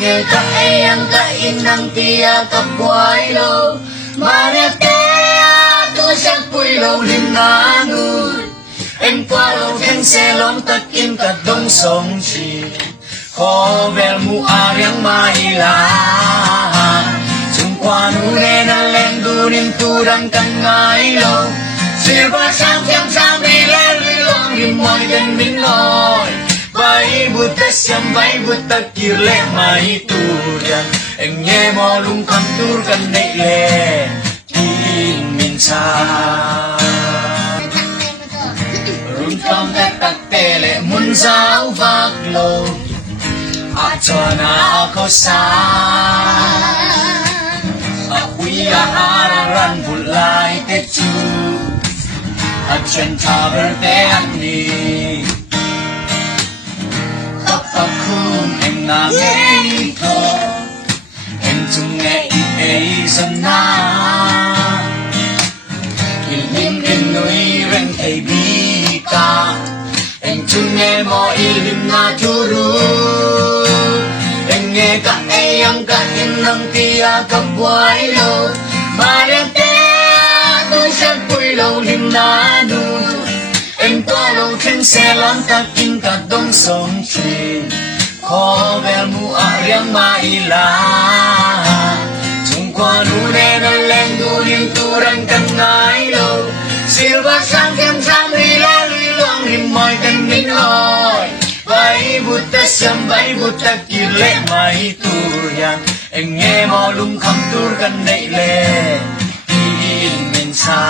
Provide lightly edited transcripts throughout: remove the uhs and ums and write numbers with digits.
nghe ka yang ka inang tia ka buai lo Maria te tu sang pui lo lim na nu em qua lo khen xe lom tất in cả đông sông chi khó vel mu ariang mai la chung qua nu ne na len du nim tu đang cần ngai lo silva sang thiam sang đi lên long lim moi den min loi bay bút ta xem bay bút ta kir le mai tu dan em nghe mò lung kham tur kan nei le tin min sa run tom ta tak tele mun sao vak lo a chona ko sa a kuya araran bulai te chu a chen travel te ani khum em na nghe ko em chung nghe ý dân na ilim em nuôi ren thầy bi ca em chung nghe mò ilim na churu em nghe cả yang cả em nang tia ka buai lo mà em te tôi sẽ vui lâu lim na nu em to lâu khen xe lắm ta kinh cả đông sông truyền khó vel mu ariang mai la chung qua nu ne na len du lim tu rang kan ngai lo silva sang kem sang ri la ri long rim moi kan min loi bay buta sam bay buta kile mai tur yang em nghe mò lung kham tur kan nei le in min sa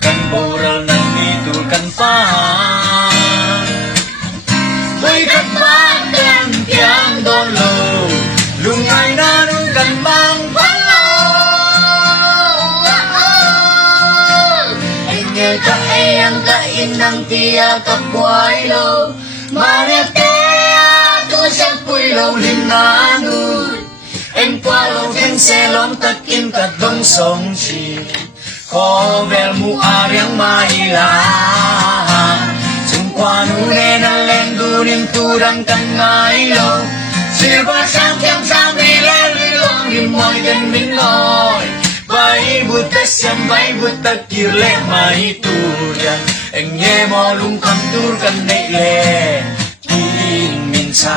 kan boral nang itu kan pa Hoy kan badan tiang dolo lungai nanun kan bang palo Enye ka yang ka inang tia ka buai lo Maria te tu sang pui lo lim nanu em qua lo khen xe lom tất in cả đông sông chi khó vel mu ariang mai la chung qua nu ne na len du nim tu đang cần ngai lo silva sang thiam sang đi lên long rim moi den min loi bay bút ta xem bay bút ta kir le mai tu dan em nghe mò lung kham tur kan nei le tin min sa